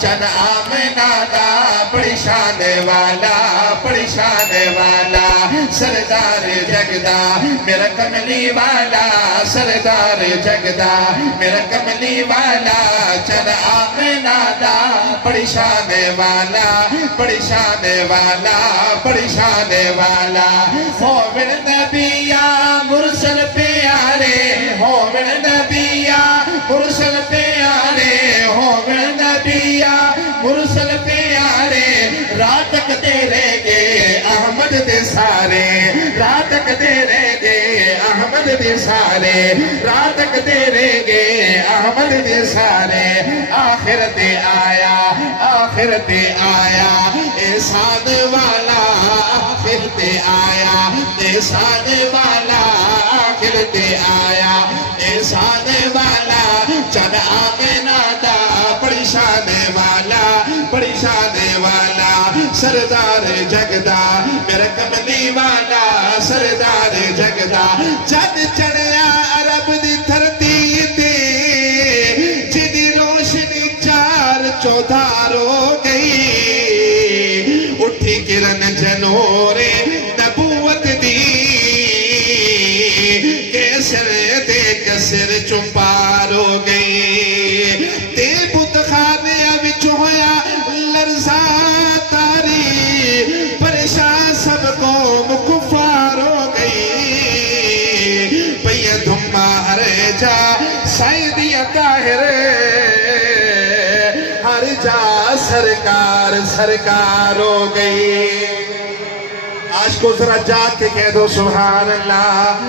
چن آمنہ دا بڑی شان والا سردار جگدا میرا کملی والا سردار جگدا میرا کملی والا چن آمنہ دا بڑی شان والا مومن نبیہ مرسل پیارے مومن نبیہ مرسل پیارے مومن نبیہ مرسل پیارے راتک دے رہ گے احمد دے سارے راتک دے رہ گے احمد دے سارے راتک دے رہ گے احمد دے سارے آخرت آیا احسان والا آخرت آیا احسان والا آخرت آیا احسان والا چن آمنہ دا بڑی شان والا سردار جگدا میرا کملی والا سردار جگدا چند چڑھیا عرب دی دھرتی تے جدی روشنی چار چوتھار ہو گئی اٹھی کرن جنور نبوت دی کیسر دے کسر چمپار ہو گئی تے بت خانیہ وچ ہویا لرزا تاری پریشان سب قوم کفار ہو گئی پیا دھما ہر جا سائدیہ طاہر ہر جا سرکار ہو گئی آج کو ذرا جاگ کے کہہ دو سبحان اللہ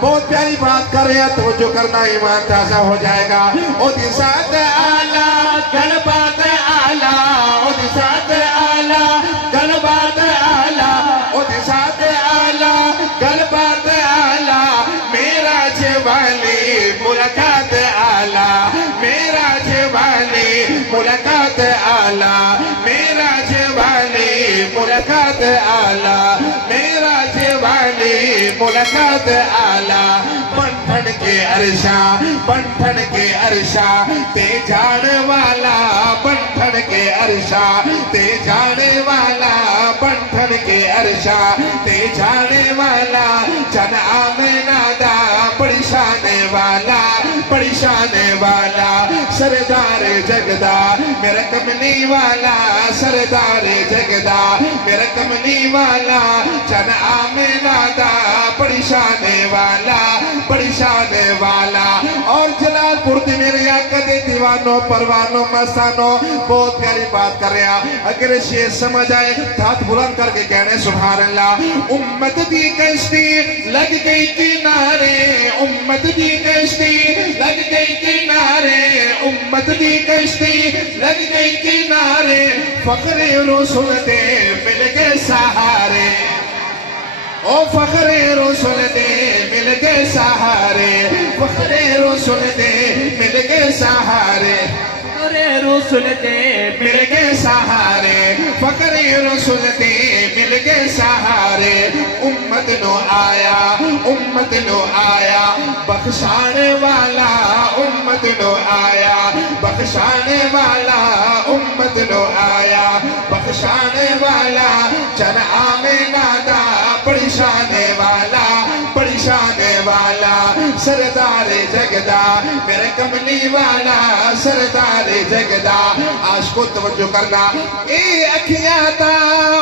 بہت پیاری بات کر رہے ہیں توجہ کرنا ایمان تازہ ہو جائے گا او دی ذات اعلیٰ گلبات اعلیٰ او دی ذات اعلیٰ گلبات اعلیٰ او دی ذات اعلیٰ گلبات اعلیٰ میرا جوالی ملاقات اعلیٰ میرا جوالی ملاقات اعلیٰ میرا جوالی ملاقات اعلیٰ میرا جوالی ملاقات اعلیٰ بنٹھن کے عرشہ تے جانے والا بنٹھن کے عرشہ تے جانے والا بنٹھن کے عرشہ تے جانے والا چن آمنہ دا بڑی شان والا سردار جگدا میرا کملی والا سردار جگدا میرا کملی والا چن آمنہ دا بڑی شان والا اور جلال پورتی میرے آقا دے دیوانوں پروانوں مستانوں بہت پیاری بات کر رہے ہیں اگر شیر سمجھ آئے ہاتھ بلند کر کے کہنے سبحان اللہ امت دی کشتی لگ گئی کنارے امت دی کشتی لگ گئی کنارے امت دی کشتی لگ گئی کنارے فخر رسول دے مل گئے سہارے او فخر رسول دے مل گئے سہارے فخر رسول دے مل گئے سہارے فخر رسول دے مل گئے سہارے فخر رسول دے مل گئے سہارے امت نو آیا بخشانے والا امت نو آیا بخشانے والا امت نو آیا بخشانے والا چن آمنہ دا بڑی شان والا سردار جگدا میرے کملی والا سردار جگدا آج کو توجہ کرنا اے اکھیاں تا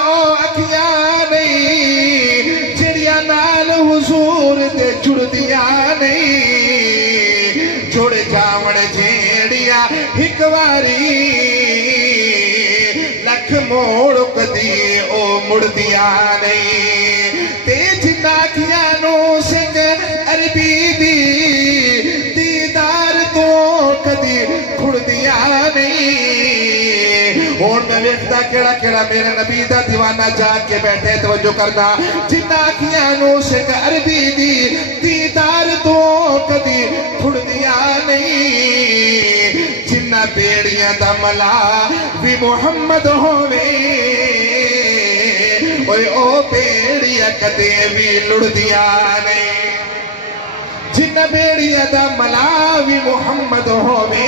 او اکھیاں نہیں جڑیاں نال حضور دے جڑ دیا نہیں جڑ جاون جیڑیاں ہک واری لکھ موڑ کدی او مڑ دیا نہیں تے جنہ کیا نو سنگ عربی دی دیدار تو کدی کھڑ دیا نہیں اور میں ویکھتا کیڑا میرے نبی دا دیوانہ جاگ کے بیٹھے توجہ کرنا جنہ کیا نو سنگ عربی دی دیدار تو کدی کھڑ دیا نہیں جنہ بیڑیاں دا ملا بھی محمد ہوئے اوے او بیڑیا کدے بھی لڑ دیا نہیں جن بیڑیا دا ملا بھی محمد ہوئے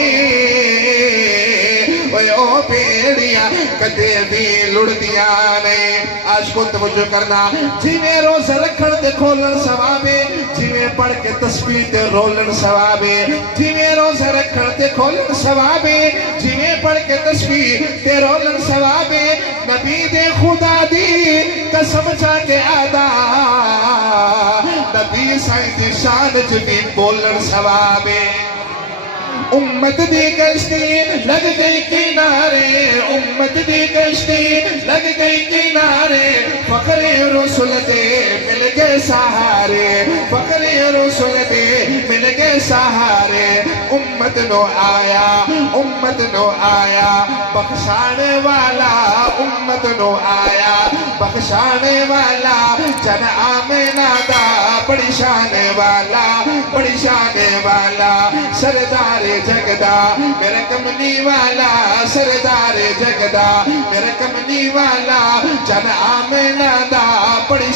اوے ہوئے او بیڑیاں کدے بھی لڑدیاں نہیں آج کو توجہ کرنا جویں روزہ رکھن تے کھولن ثوابے جویں پڑھ کے تسبیح تے رولن ثوابے جویں روزہ رکھن تے کھولن ثوابے جویں پڑھ کے تسبیح تے رولن ثوابے نبی دے خدا دی قسم جا کے آدا نبی سائیں دی شان جنی بولن ثوابے امت دی کشتی لگ گئی کنارے امت دی کشتی لگ گئی کنارے فخر رسول دے مل گئے سہارے فخر رسول دے مل گئے سہارے امت نو آیا بخشانے والا امت نو آیا بخشانے والا جن آمینہ دا بڑی شانے والا سردار جگدا میرا کمنی والا سردار جگدا میرا کمنی والا جن آمینہ دا بڑی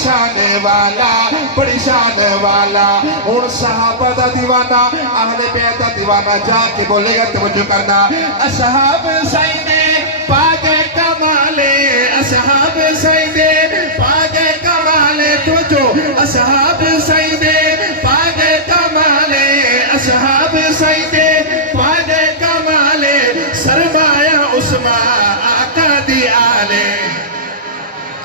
شانے والا اور صحابہ دا دیوانہ اہل بیت دا دیوانہ جا کے بولے گا توجہ کرنا اصحاب سیدے پاک کمالے اصحاب سیدے پاک کمالے توجہ اصحاب سیدے پاک کمالے اصحاب سیدے پاک کمالے سرمایہ عثمان آقا دی آلے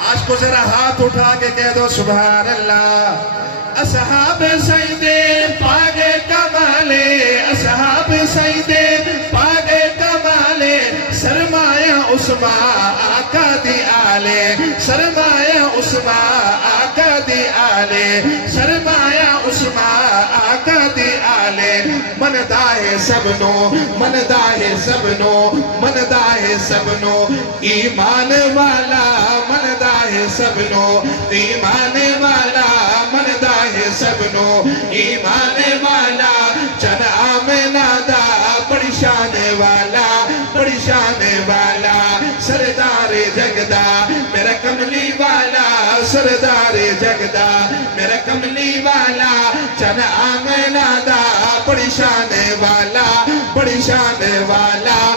آج کو ذرا ہاتھ اٹھا کے کہہ دو سبحان اللہ اصحاب سیدے پاک کمالے اصحاب سیدے پاک کمالے سرمایہ عثمان آقا دی آلے سرمایہ عثمان آقا دی آلے سرمایہ عثمان آقا دی آلے مندہ سبنو ایمان والا مندہ سبنو ایمان والا مندہ سبنو ایمان والا جن آمینہ دا بڑی شانے والا سردار جگدا میرا کملی والا سردار جگدا میرا کملی والا جن آمینہ دا بڑی شانے والا